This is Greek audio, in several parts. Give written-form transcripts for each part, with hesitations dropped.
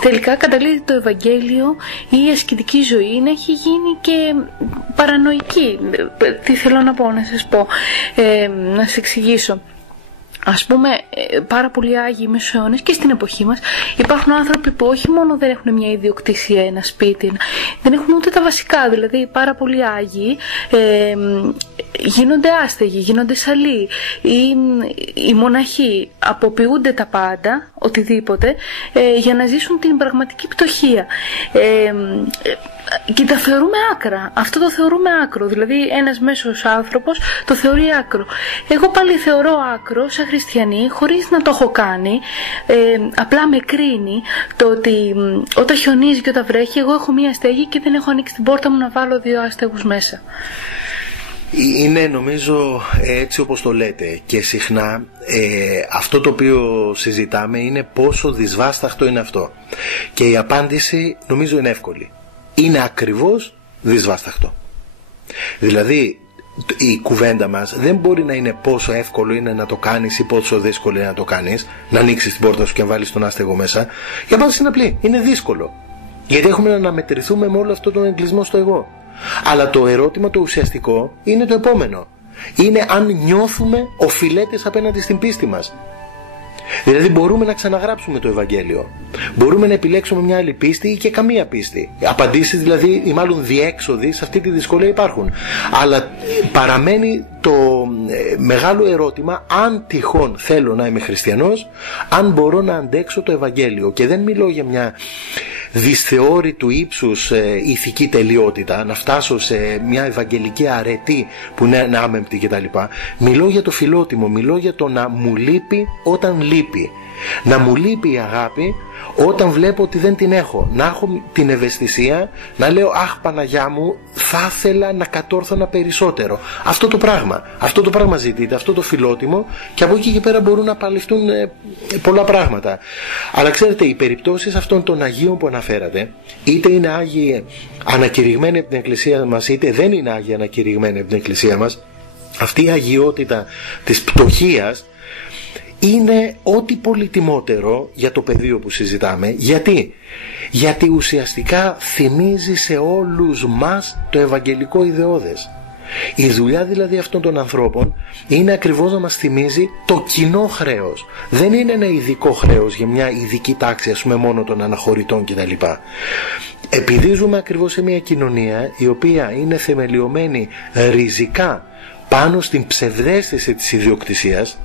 τελικά καταλήγει το Ευαγγέλιο ή η ασκητική ζωή να έχει γίνει και παρανοϊκή. Τι θέλω να πω, να σας πω, να σας εξηγήσω. Ας πούμε, πάρα πολλοί Άγιοι μέσω αιώνες και στην εποχή μας υπάρχουν άνθρωποι που όχι μόνο δεν έχουν μια ιδιοκτησία, ένα σπίτι, δεν έχουν ούτε τα βασικά. Δηλαδή πάρα πολλοί Άγιοι γίνονται άστεγοι, γίνονται σαλοί, ή οι μοναχοί αποποιούνται τα πάντα, οτιδήποτε, για να ζήσουν την πραγματική πτωχία. Και τα θεωρούμε άκρα. Αυτό το θεωρούμε άκρο. Δηλαδή ένας μέσος άνθρωπος το θεωρεί άκρο. Εγώ πάλι θεωρώ άκρο σαν χριστιανή, χωρίς να το έχω κάνει. Απλά με κρίνει το ότι όταν χιονίζει και όταν βρέχει, εγώ έχω μία στέγη και δεν έχω ανοίξει την πόρτα μου να βάλω 2 άστεγους μέσα. Είναι, νομίζω, έτσι όπως το λέτε, και συχνά αυτό το οποίο συζητάμε είναι πόσο δυσβάσταχτο είναι αυτό. Και η απάντηση νομίζω είναι εύκολη. Είναι ακριβώς δυσβάσταχτο. Δηλαδή η κουβέντα μας δεν μπορεί να είναι πόσο εύκολο είναι να το κάνεις ή πόσο δύσκολο είναι να το κάνεις, να ανοίξεις την πόρτα σου και να βάλεις τον άστεγο μέσα. Η απάντηση είναι απλή. Είναι δύσκολο. Γιατί έχουμε να αναμετρηθούμε με όλο αυτό τον εγκλισμό στο εγώ. Αλλά το ερώτημα το ουσιαστικό είναι το επόμενο. Είναι αν νιώθουμε οφειλέτες απέναντι στην πίστη μας. Δηλαδή μπορούμε να ξαναγράψουμε το Ευαγγέλιο. Μπορούμε να επιλέξουμε μια άλλη πίστη ή και καμία πίστη. Απαντήσεις δηλαδή, ή μάλλον διέξοδοι σε αυτή τη δυσκολία υπάρχουν. Αλλά παραμένει το μεγάλο ερώτημα, αν τυχόν θέλω να είμαι χριστιανός, αν μπορώ να αντέξω το Ευαγγέλιο. Και δεν μιλώ για μια δυσθεώρητου ύψους ηθική τελειότητα, να φτάσω σε μια ευαγγελική αρετή που είναι άμεμπτη κτλ. Μιλώ για το φιλότιμο, μιλώ για το να μου λείπει όταν λείπει. Να μου λείπει η αγάπη όταν βλέπω ότι δεν την έχω. Να έχω την ευαισθησία να λέω αχ Παναγιά μου, θα ήθελα να κατόρθωνα περισσότερο. Αυτό το πράγμα ζητείται, αυτό το φιλότιμο, και από εκεί και πέρα μπορούν να παλευτούν πολλά πράγματα. Αλλά ξέρετε, οι περιπτώσεις αυτών των Αγίων που αναφέρατε, είτε είναι Άγιοι ανακηρυγμένοι από την Εκκλησία μας, είτε δεν είναι Άγιοι ανακηρυγμένοι από την Εκκλησία μας, αυτή η αγιότητα της πτωχίας είναι ό,τι πολυτιμότερο για το πεδίο που συζητάμε. Γιατί ουσιαστικά θυμίζει σε όλους μας το ευαγγελικό ιδεώδες. Η δουλειά δηλαδή αυτών των ανθρώπων είναι ακριβώς να μας θυμίζει το κοινό χρέος. Δεν είναι ένα ειδικό χρέος για μια ειδική τάξη, ας πούμε, μόνο των αναχωρητών κτλ. Επειδή ζούμε ακριβώς σε μια κοινωνία η οποία είναι θεμελιωμένη ριζικά πάνω στην ψευδαίσθηση της ιδιοκτησίας,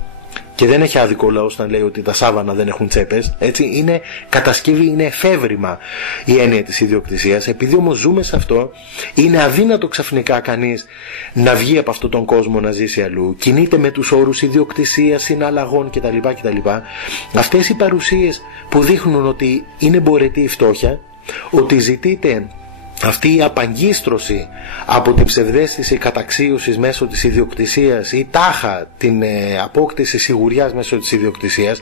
και δεν έχει άδικο ο λαός να λέει ότι τα σάβανα δεν έχουν τσέπες, έτσι, είναι κατασκευή, είναι εφεύρημα η έννοια της ιδιοκτησίας. Επειδή όμως ζούμε σε αυτό, είναι αδύνατο ξαφνικά κανείς να βγει από αυτόν τον κόσμο να ζήσει αλλού. Κινείται με τους όρους ιδιοκτησίας, συναλλαγών κτλ. Αυτές οι παρουσίες που δείχνουν ότι είναι μπορετή η φτώχεια, ότι ζητείται αυτή η απαγκίστρωση από την ψευδαίσθηση καταξίωσης μέσω της ιδιοκτησίας ή τάχα την απόκτηση σιγουριάς μέσω της ιδιοκτησίας,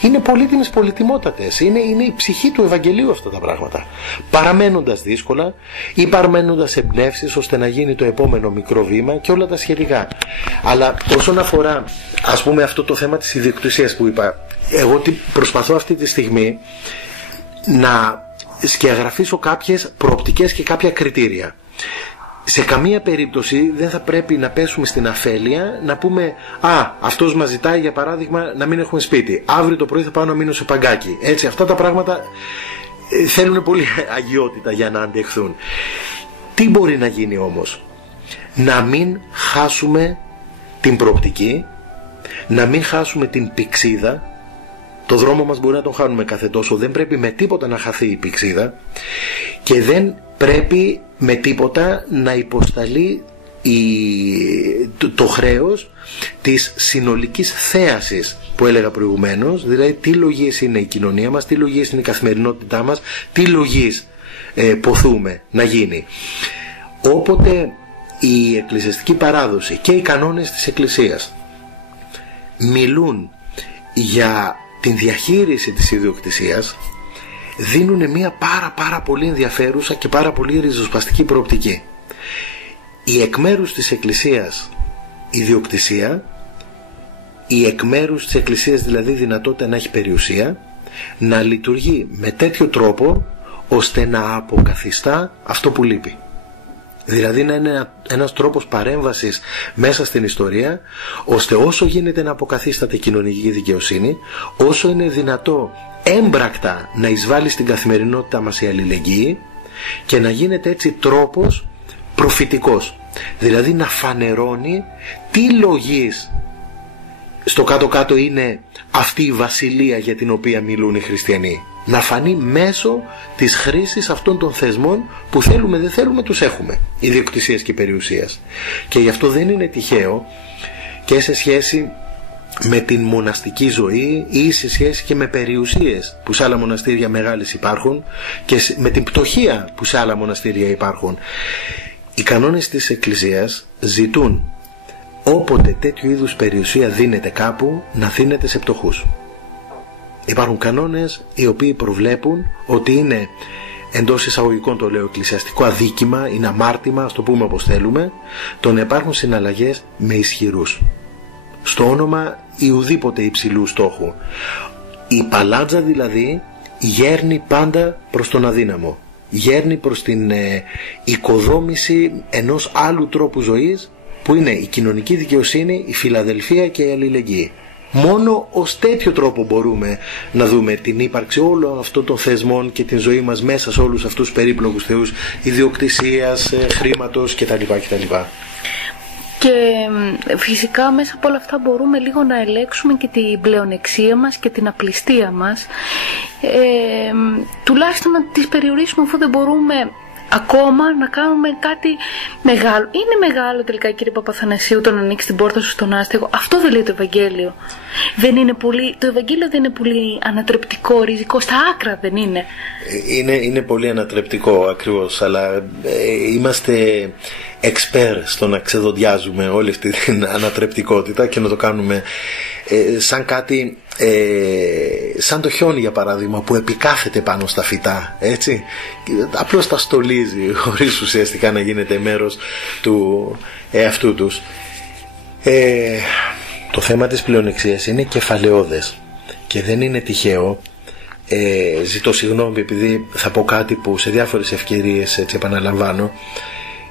είναι πολύτιμες, πολυτιμότατες. Είναι η ψυχή του Ευαγγελίου αυτά τα πράγματα. Παραμένοντας δύσκολα ή παραμένοντας εμπνεύσεις ώστε να γίνει το επόμενο μικρό βήμα και όλα τα σχετικά. Αλλά όσον αφορά, ας πούμε, αυτό το θέμα της ιδιοκτησίας που είπα, εγώ προσπαθώ αυτή τη στιγμή να σκιαγραφίσω κάποιες προοπτικές και κάποια κριτήρια. Σε καμία περίπτωση δεν θα πρέπει να πέσουμε στην αφέλεια να πούμε αυτός μας ζητάει για παράδειγμα να μην έχουμε σπίτι, αύριο το πρωί θα πάω να μείνω σε παγκάκι. Έτσι, αυτά τα πράγματα θέλουν πολύ αγιότητα για να αντεχθούν. Τι μπορεί να γίνει όμως? Να μην χάσουμε την προοπτική, να μην χάσουμε την πηξίδα. Το δρόμο μας μπορεί να τον χάνουμε κάθε τόσο, δεν πρέπει με τίποτα να χαθεί η πηξίδα και δεν πρέπει με τίποτα να υποσταλεί το χρέος της συνολικής θέασης που έλεγα προηγουμένως, δηλαδή τι λογής είναι η κοινωνία μας, τι λογής είναι η καθημερινότητά μας, τι λογής ποθούμε να γίνει. Όποτε η εκκλησιαστική παράδοση και οι κανόνες της Εκκλησίας μιλούν για την διαχείριση της ιδιοκτησίας, δίνουν μια πάρα πολύ ενδιαφέρουσα και πάρα πολύ ριζοσπαστική προοπτική. Η εκ μέρους της Εκκλησίας ιδιοκτησία, η εκ μέρους της Εκκλησίας δηλαδή δυνατότητα να έχει περιουσία, να λειτουργεί με τέτοιο τρόπο ώστε να αποκαθιστά αυτό που λείπει. Δηλαδή να είναι ένας τρόπος παρέμβασης μέσα στην ιστορία, ώστε όσο γίνεται να αποκαθίσταται κοινωνική δικαιοσύνη, όσο είναι δυνατό έμπρακτα να εισβάλλει στην καθημερινότητά μας η αλληλεγγύη και να γίνεται έτσι τρόπος προφητικός. Δηλαδή να φανερώνει τι λογής στο κάτω-κάτω είναι αυτή η βασιλεία για την οποία μιλούν οι χριστιανοί. Να φανεί μέσω της χρήσης αυτών των θεσμών που θέλουμε δεν θέλουμε τους έχουμε, ιδιοκτησίας και περιουσίας. Και γι' αυτό δεν είναι τυχαίο και σε σχέση με την μοναστική ζωή ή σε σχέση και με περιουσίες που σε άλλα μοναστήρια μεγάλες υπάρχουν και με την πτωχία που σε άλλα μοναστήρια υπάρχουν. Οι κανόνες της Εκκλησίας ζητούν όποτε τέτοιου είδους περιουσία δίνεται κάπου να δίνεται σε πτωχούς. Υπάρχουν κανόνες οι οποίοι προβλέπουν ότι είναι, εντός εισαγωγικών το λέω, εκκλησιαστικό αδίκημα, είναι αμάρτημα, ας το πούμε όπως θέλουμε, το να υπάρχουν συναλλαγές με ισχυρούς στο όνομα ιουδήποτε υψηλού στόχου. Η παλάτζα δηλαδή γέρνει πάντα προς τον αδύναμο, γέρνει προς την οικοδόμηση ενός άλλου τρόπου ζωής που είναι η κοινωνική δικαιοσύνη, η φιλαδελφία και η αλληλεγγύη. Μόνο ως τέτοιο τρόπο μπορούμε να δούμε την ύπαρξη όλων αυτών των θεσμών και την ζωή μας μέσα σε όλους αυτούς τους περίπλοκους θεούς ιδιοκτησίας, χρήματος κτλ. Και φυσικά μέσα από όλα αυτά μπορούμε λίγο να ελέγξουμε και την πλεονεξία μας και την απληστία μας, τουλάχιστον να τις περιορίσουμε αφού δεν μπορούμε ακόμα να κάνουμε κάτι μεγάλο. Είναι μεγάλο τελικά, κύριε Παπαθανασίου, το να ανοίξει την πόρτα σου στον άστεγο? Αυτό δεν λέει το Ευαγγέλιο? Δεν είναι πολύ, το Ευαγγέλιο δεν είναι πολύ ανατρεπτικό, ριζικό, στα άκρα δεν είναι? Είναι πολύ ανατρεπτικό ακριβώς, αλλά είμαστε expert στο να ξεδοντιάζουμε όλη αυτή την ανατρεπτικότητα και να το κάνουμε σαν κάτι, σαν το χιόνι για παράδειγμα που επικάθεται πάνω στα φυτά, έτσι, απλώς τα στολίζει χωρίς ουσιαστικά να γίνεται μέρος του εαυτού τους. Το θέμα της πλεονεξίας είναι κεφαλαιώδες και δεν είναι τυχαίο. Ζητώ συγγνώμη επειδή θα πω κάτι που σε διάφορες ευκαιρίες έτσι επαναλαμβάνω.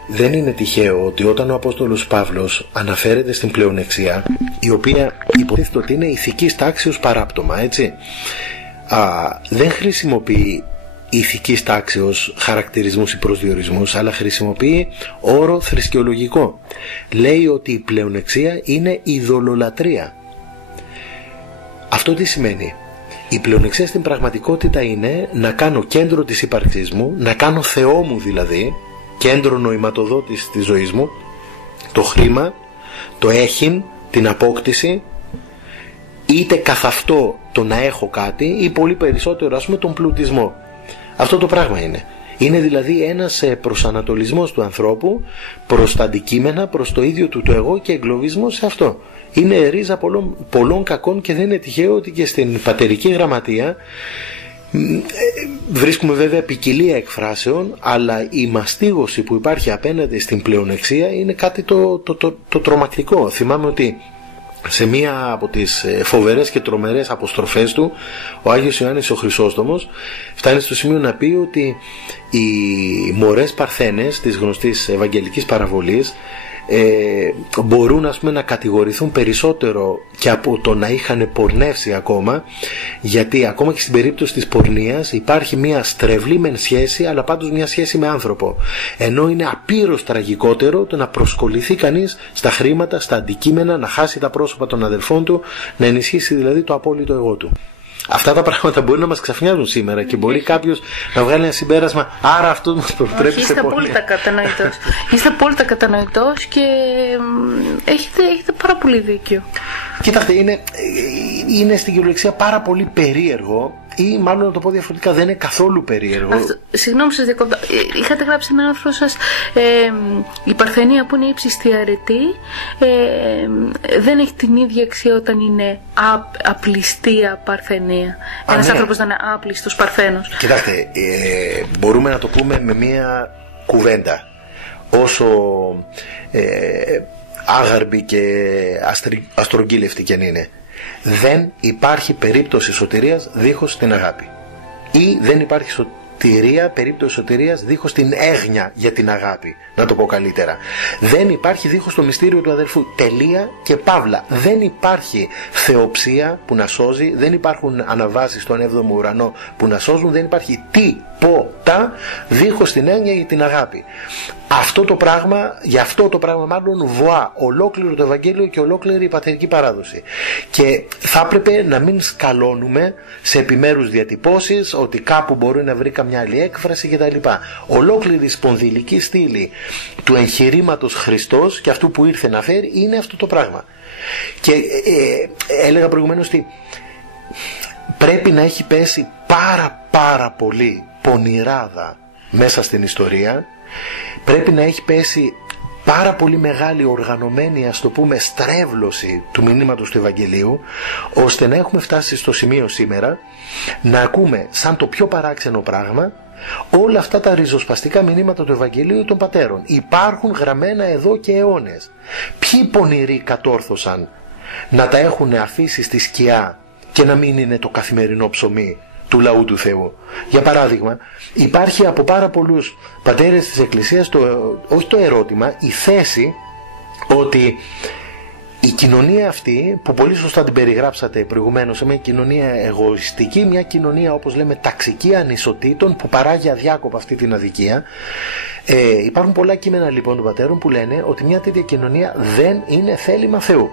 Δεν είναι τυχαίο ότι όταν ο Απόστολος Παύλος αναφέρεται στην πλεονεξία, η οποία υποτίθεται ότι είναι ηθικής τάξεως παράπτωμα, έτσι, δεν χρησιμοποιεί ηθικής τάξεως χαρακτηρισμούς ή προσδιορισμούς, αλλά χρησιμοποιεί όρο θρησκεολογικό. Λέει ότι η πλεονεξία είναι ειδωλολατρία. Αυτό τι σημαίνει? Η πλεονεξία στην πραγματικότητα είναι να κάνω κέντρο της ύπαρξής μου, να κάνω Θεό μου δηλαδή, κέντρο νοηματοδότης της ζωής μου, το χρήμα, το έχειν, την απόκτηση, είτε καθ' αυτό το να έχω κάτι ή πολύ περισσότερο ας πούμε τον πλουτισμό. Αυτό το πράγμα είναι. Είναι δηλαδή ένας προσανατολισμός του ανθρώπου προς τα αντικείμενα, προς το ίδιο του το εγώ και εγκλωβισμός σε αυτό. Είναι ρίζα πολλών κακών και δεν είναι τυχαίο ότι και στην πατερική γραμματεία βρίσκουμε βέβαια ποικιλία εκφράσεων, αλλά η μαστίγωση που υπάρχει απέναντι στην πλεονεξία είναι κάτι το τρομακτικό. Θυμάμαι ότι σε μία από τις φοβερές και τρομερές αποστροφές του, ο Άγιος Ιωάννης ο Χρυσόστομος φτάνει στο σημείο να πει ότι οι μωρές παρθένες της γνωστής ευαγγελικής παραβολής μπορούν ας πούμε να κατηγορηθούν περισσότερο και από το να είχαν πορνεύσει ακόμα, γιατί ακόμα και στην περίπτωση της πορνείας υπάρχει μια στρεβλή μεν σχέση, αλλά πάντως μια σχέση με άνθρωπο, ενώ είναι απείρως τραγικότερο το να προσκοληθεί κανείς στα χρήματα, στα αντικείμενα, να χάσει τα πρόσωπα των αδελφών του, να ενισχύσει δηλαδή το απόλυτο εγώ του. Αυτά τα πράγματα μπορεί να μας ξαφνιάζουν σήμερα και μπορεί κάποιος να βγάλει ένα συμπέρασμα, άρα αυτό μας προτρέπει σε είστε απόλυτα κατανοητός. Είστε απόλυτα κατανοητός και έχετε πάρα πολύ δίκιο. Κοιτάξτε, είναι στην κυριολεξία πάρα πολύ περίεργο, ή μάλλον να το πω διαφορετικά, δεν είναι καθόλου περίεργο. Συγγνώμη σας διακόπτω. Είχατε γράψει ένα άρθρο σας, η παρθενία που είναι ύψιστη αρετή δεν έχει την ίδια αξία όταν είναι απληστία παρθενία. Ένας άνθρωπος να είναι άπλιστος παρθένος. Κοιτάξτε, μπορούμε να το πούμε με μία κουβέντα. Όσο άγαρμπη και αστρογγύλευτη κι αν είναι. δεν υπάρχει περίπτωση σωτηρίας δίχως την αγάπη. Ή δεν υπάρχει περίπτωση σωτηρίας δίχως την έγνοια για την αγάπη, να το πω καλύτερα. Δεν υπάρχει δίχως το μυστήριο του αδελφού. Τελεία και παύλα. Δεν υπάρχει θεοψία που να σώζει, δεν υπάρχουν αναβάσεις στον 7ο ουρανό που να σώζουν, δεν υπάρχει τίποτα δίχως την έγνοια για την αγάπη. Γι' αυτό το πράγμα μάλλον βοά ολόκληρο το Ευαγγέλιο και ολόκληρη η πατερική παράδοση. Και θα έπρεπε να μην σκαλώνουμε σε επιμέρους διατυπώσεις, ότι κάπου μπορεί να βρει καμιά άλλη έκφραση κτλ. Ολόκληρη η σπονδυλική στήλη του εγχειρήματος Χριστός και αυτού που ήρθε να φέρει είναι αυτό το πράγμα. Και έλεγα προηγουμένως ότι πρέπει να έχει πέσει πάρα πολύ πονηράδα μέσα στην ιστορία. Πρέπει να έχει πέσει πάρα πολύ μεγάλη οργανωμένη, ας το πούμε, στρέβλωση του μηνύματος του Ευαγγελίου, ώστε να έχουμε φτάσει στο σημείο σήμερα να ακούμε σαν το πιο παράξενο πράγμα όλα αυτά τα ριζοσπαστικά μηνύματα του Ευαγγελίου των πατέρων. Υπάρχουν γραμμένα εδώ και αιώνες. Ποιοι πονηροί κατόρθωσαν να τα έχουν αφήσει στη σκιά και να μην είναι το καθημερινό ψωμί του λαού του Θεού? Για παράδειγμα, υπάρχει από πάρα πολλούς πατέρες της Εκκλησίας όχι το ερώτημα, η θέση ότι η κοινωνία αυτή, που πολύ σωστά την περιγράψατε προηγουμένως, μια κοινωνία εγωιστική, μια κοινωνία όπως λέμε ταξική ανισοτήτων που παράγει αδιάκοπα αυτή την αδικία. Υπάρχουν πολλά κείμενα λοιπόν των πατέρων που λένε ότι μια τέτοια κοινωνία δεν είναι θέλημα Θεού.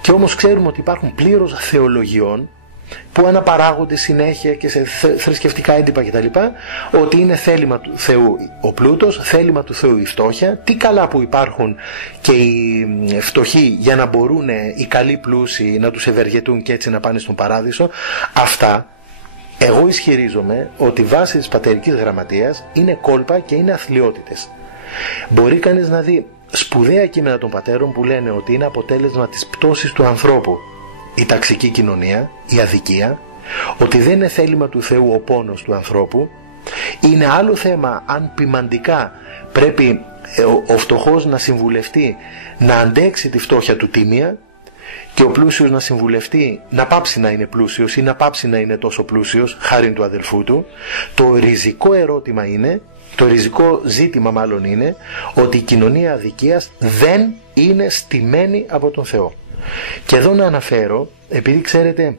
Και όμως ξέρουμε ότι υπάρχουν πλήρως θεολογιών που αναπαράγονται συνέχεια και σε θρησκευτικά έντυπα κτλ. Ότι είναι θέλημα του Θεού ο πλούτος, θέλημα του Θεού η φτώχεια. Τι καλά που υπάρχουν και οι φτωχοί για να μπορούν οι καλοί πλούσιοι να τους ευεργετούν και έτσι να πάνε στον παράδεισο. Αυτά εγώ ισχυρίζομαι ότι βάσει της πατερικής γραμματείας είναι κόλπα και είναι αθλιότητες. Μπορεί κανείς να δει σπουδαία κείμενα των πατέρων που λένε ότι είναι αποτέλεσμα της πτώσης του ανθρώπου η ταξική κοινωνία, η αδικία, ότι δεν είναι θέλημα του Θεού ο πόνος του ανθρώπου. Είναι άλλο θέμα αν ποιμαντικά πρέπει ο φτωχός να συμβουλευτεί να αντέξει τη φτώχεια του τίμια και ο πλούσιος να συμβουλευτεί να πάψει να είναι πλούσιος ή να πάψει να είναι τόσο πλούσιος χάριν του αδελφού του. Το ριζικό ερώτημα είναι, το ριζικό ζήτημα μάλλον είναι, ότι η κοινωνία αδικίας δεν είναι στημένη από τον Θεό. Και εδώ να αναφέρω, επειδή ξέρετε,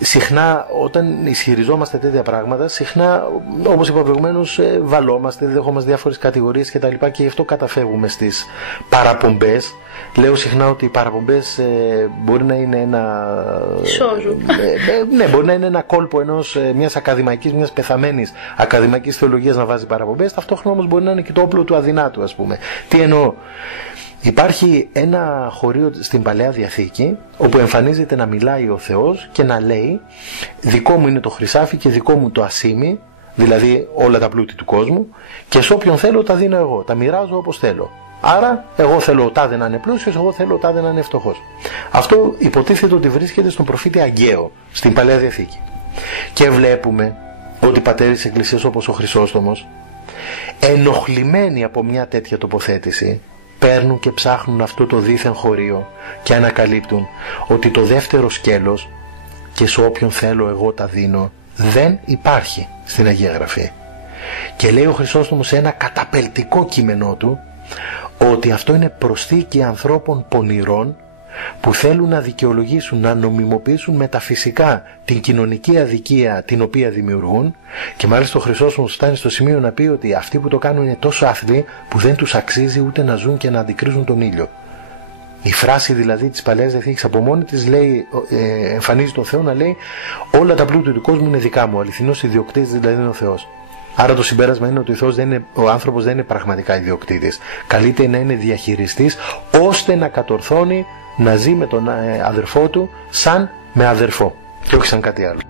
συχνά όταν ισχυριζόμαστε τέτοια πράγματα, συχνά, όπως είπα προηγουμένως, βαλόμαστε, δεχόμαστε διάφορες κατηγορίες κτλ. Και γι' αυτό καταφεύγουμε στις παραπομπές. Λέω συχνά ότι οι παραπομπές μπορεί να είναι ένα... ναι, μπορεί να είναι ένα κόλπο μιας ακαδημαϊκής, μιας πεθαμένης ακαδημαϊκής θεολογίας να βάζει παραπομπές. Ταυτόχρονα όμως μπορεί να είναι και το όπλο του αδυνάτου, ας πούμε. Τι εννοώ? Υπάρχει ένα χωρίο στην Παλαιά Διαθήκη όπου εμφανίζεται να μιλάει ο Θεός και να λέει δικό μου είναι το χρυσάφι και δικό μου το ασίμι, δηλαδή όλα τα πλούτη του κόσμου, και σε όποιον θέλω τα δίνω εγώ, τα μοιράζω όπως θέλω. Άρα εγώ θέλω ο τάδε να είναι πλούσιος, εγώ θέλω ο τάδε να είναι φτωχός. Αυτό υποτίθεται ότι βρίσκεται στον προφήτη Αγκαίο στην Παλαιά Διαθήκη. Και βλέπουμε ότι οι πατέρες της Εκκλησίας όπως ο Χρυσόστομος, ενοχλημένοι από μια τέτοια τοποθέτηση, παίρνουν και ψάχνουν αυτό το δίθεν χωρίο και ανακαλύπτουν ότι το δεύτερο σκέλος, και σε όποιον θέλω εγώ τα δίνω, δεν υπάρχει στην Αγία Γραφή. Και λέει ο Χρυσόστομος σε ένα καταπελτικό κείμενό του ότι αυτό είναι προσθήκη ανθρώπων πονηρών που θέλουν να δικαιολογήσουν, να νομιμοποιήσουν μεταφυσικά την κοινωνική αδικία την οποία δημιουργούν, και μάλιστα ο Χρυσόστομος φτάνει στο σημείο να πει ότι αυτοί που το κάνουν είναι τόσο άθλοι που δεν τους αξίζει ούτε να ζουν και να αντικρίζουν τον ήλιο. Η φράση δηλαδή της Παλαιάς Διαθήκης από μόνη της λέει, εμφανίζει τον Θεό να λέει όλα τα πλούτη του κόσμου είναι δικά μου, ο αληθινός ιδιοκτήτης δηλαδή είναι ο Θεός. Άρα το συμπέρασμα είναι ότι ο άνθρωπος δεν είναι πραγματικά ιδιοκτήτης. Καλείται να είναι διαχειριστής ώστε να κατορθώνει να ζει με τον αδερφό του σαν με αδερφό και όχι σαν κάτι άλλο.